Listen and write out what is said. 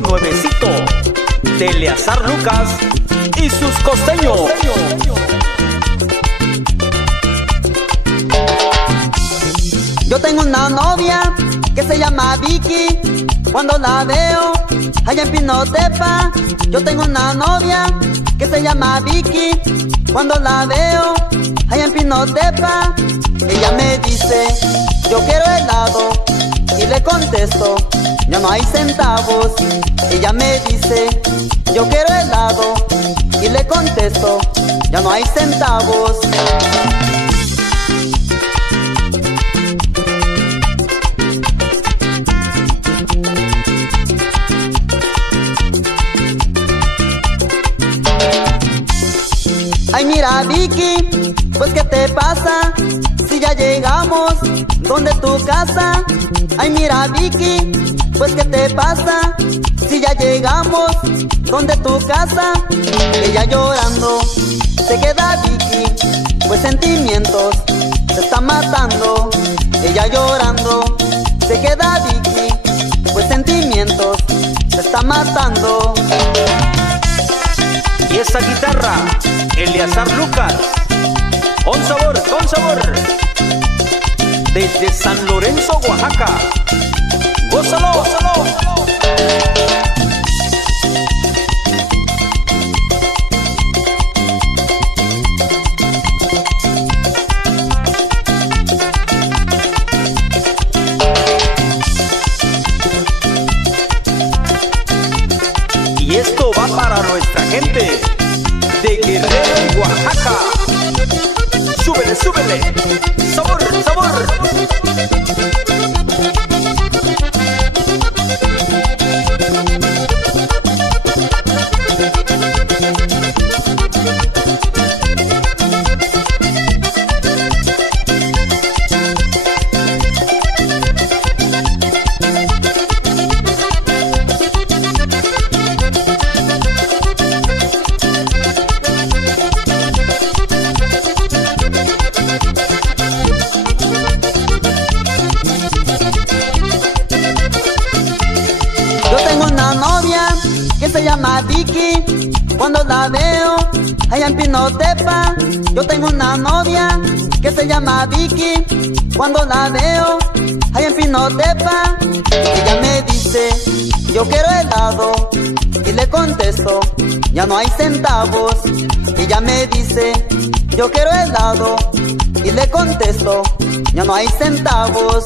lo nuevecito de Eleazar Lucas y sus costeños. Yo tengo una novia que se llama Vicky. Cuando la veo allá en Pinotepa. Yo tengo una novia que se llama Vicky. Cuando la veo allá en Pinotepa. Ella me dice, yo quiero helado. Y le contesto, ya no hay centavos. Ella me dice, yo quiero helado. Y le contesto, ya no hay centavos. Ay, mira Vicky, pues ¿qué te pasa? Si ya llegamos donde tu casa. Ay, mira Vicky, pues ¿qué te pasa? Si ya llegamos donde tu casa. Ella llorando, se queda Vicky, pues sentimientos se está matando. Ella llorando, se queda Vicky, pues sentimientos se está matando. Y esa guitarra, Eleazar Lucas, con sabor, desde San Lorenzo, Oaxaca. ¡Gózalo! ¡Gózalo! Y esto va para nuestra gente de Guerrero y Oaxaca. Súbele, súbele, sabor, sabor. Que se llama Vicky. Cuando la veo allá en Pinotepa. Yo tengo una novia que se llama Vicky. Cuando la veo allá en Pinotepa. Ella me dice, yo quiero helado. Y le contesto, ya no hay centavos. Ella me dice, yo quiero helado. Y le contesto, ya no hay centavos.